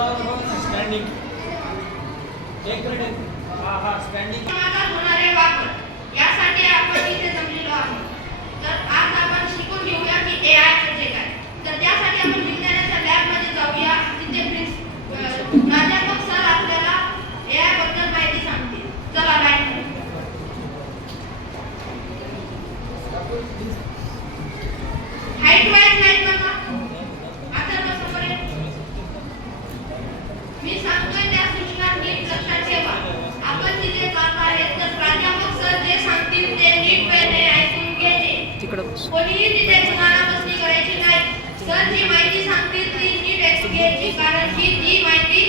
Standing एक minute हा हा स्टँडिंग होणारे वापर यासाठी आपण इथे जमलेलो आहोत. तर आज आपण शिकून घेऊया की ए आय म्हणजे काय. तर त्यासाठी आपण विज्ञानाच्या लॅबमध्ये जाऊया. तिथे प्रिन्स कोणीही करायची नाही. सर माहिती सांगतील घ्यायची कारण की ती माहिती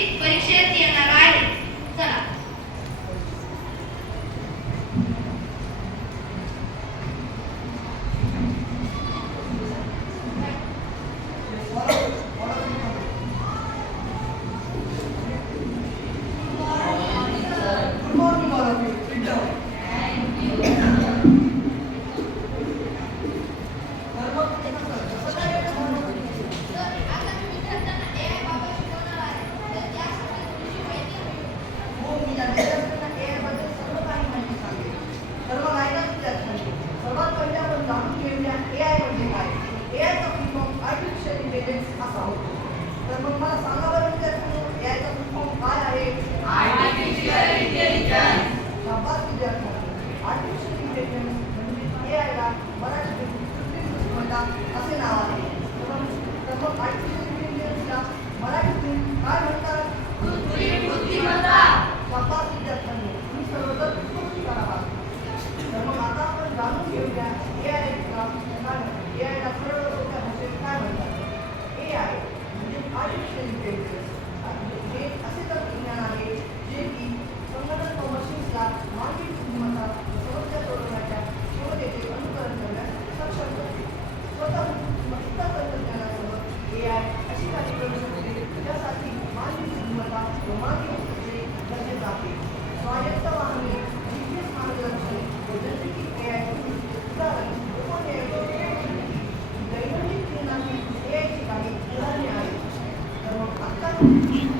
Amen.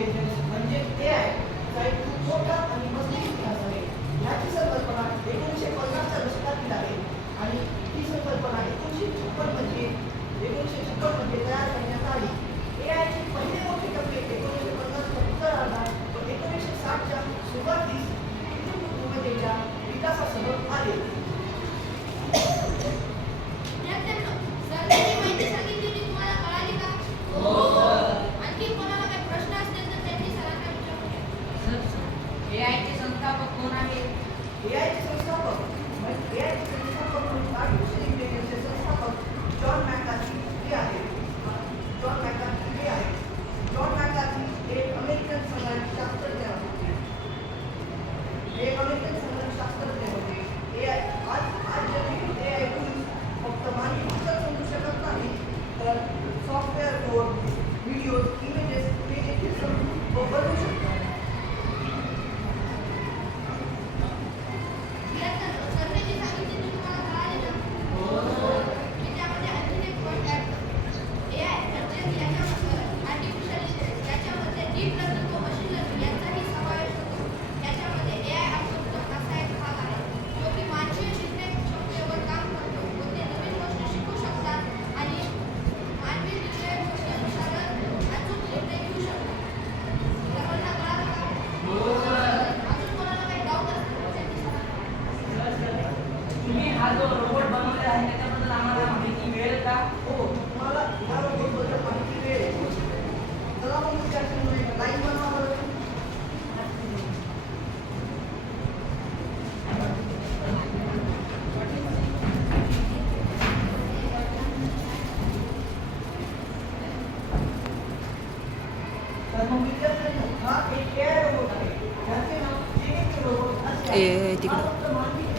pages. संस्थापक कोण आहे? एआयचे संस्थापक एआयचे संस्थापक संस्थापक जॉन मॅकासी. रोबोट बनवलेला आहे त्याच्याबद्दल आम्हाला माहिती मिळेल का? हो तुम्हाला या रोबोटबद्दल माहिती मिळेल. चला मग विद्यार्थ्यांनो एक लाईन बनवा बरं तर मग